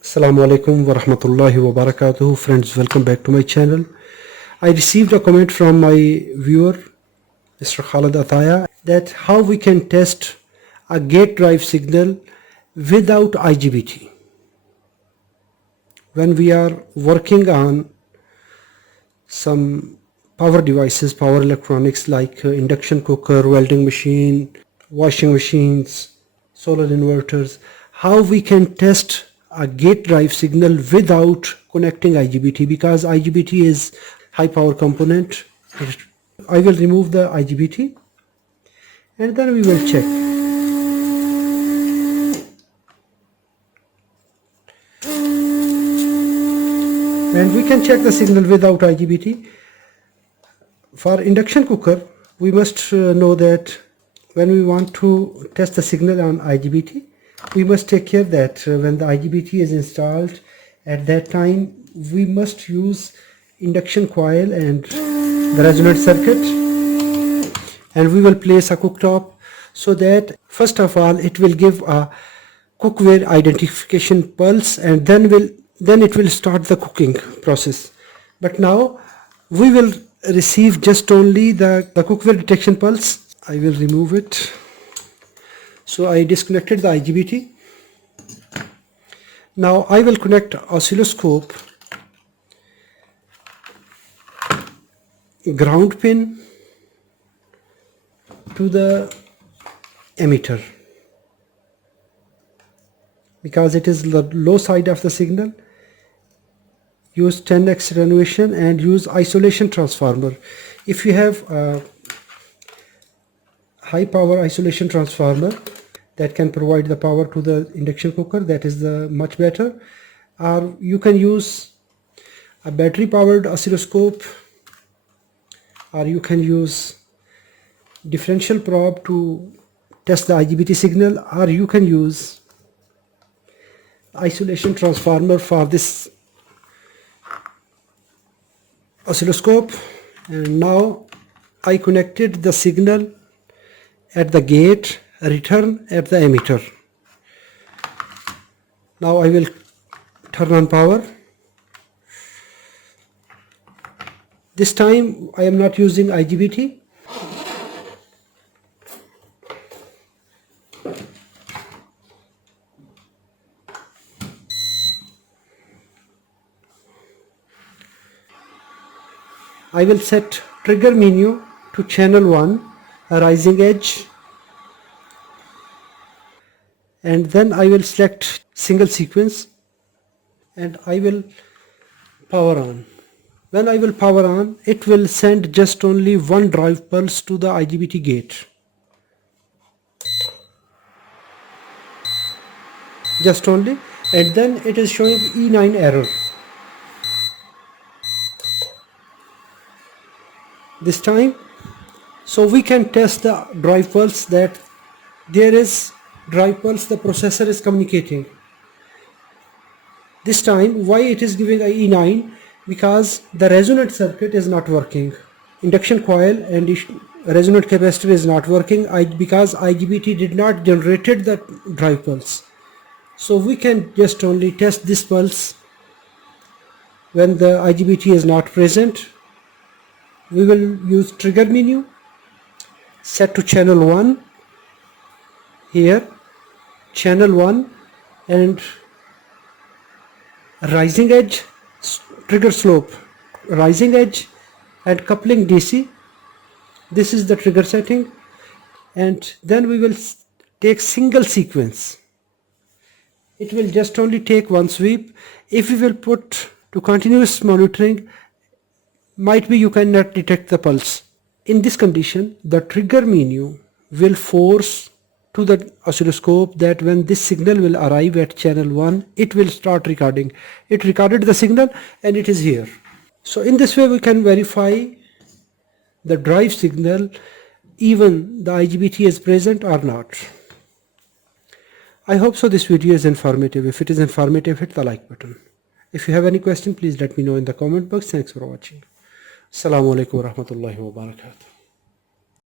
Assalamu alaikum wa rahmatullahi wa barakatuh. Friends, welcome back to my channel. I received a comment from my viewer, Mr. Khalid Ataya, that how we can test a gate drive signal without IGBT. When we are working on some power devices, power electronics like induction cooker, welding machine, washing machines, solar inverters, how we can test a gate drive signal without connecting IGBT, because IGBT is high power component. I will remove the IGBT and then we will check. And we can check the signal without IGBT. For induction cooker, we must know that when we want to test the signal on IGBT, we must take care that when the IGBT is installed, at that time we must use induction coil and the resonant circuit, and we will place a cooktop so that first of all it will give a cookware identification pulse, and then it will start the cooking process. But now we will receive just only the cookware detection pulse. I will remove it. So I disconnected the IGBT. Now I will connect oscilloscope ground pin to the emitter, because it is the low side of the signal. Use 10x attenuation and use isolation transformer. If you have a high power isolation transformer that can provide the power to the induction cooker, that is the much better. Or you can use a battery powered oscilloscope, or you can use differential probe to test the IGBT signal, or you can use isolation transformer for this oscilloscope. And now I connected the signal at the gate, return at the emitter. Now I will turn on power. This time I am not using IGBT. I will set trigger menu to channel 1, a rising edge, and then I will select single sequence and I will power on. When I will power on, it will send just only one drive pulse to the IGBT gate. Just only, and then it is showing E9 error. This time, so we can test the drive pulse, that there is drive pulse, the processor is communicating. This time, why it is giving a E9? Because the resonant circuit is not working. Induction coil and resonant capacitor is not working because IGBT did not generated the drive pulse. So we can just only test this pulse when the IGBT is not present. We will use trigger menu, set to channel 1, here channel 1, and rising edge, trigger slope, rising edge, and coupling DC. This is the trigger setting, and then we will take single sequence. It will just only take one sweep. If we will put to continuous monitoring, might be you cannot detect the pulse. In this condition, the trigger menu will force to the oscilloscope that when this signal will arrive at channel 1, it will start recording. It recorded the signal and it is here. So in this way we can verify the drive signal even the IGBT is present or not. I hope so this video is informative. If it is informative, hit the like button. If you have any question, please let me know in the comment box. Thanks for watching. Assalamu alaikum wa rahmatullahi wa barakatuh.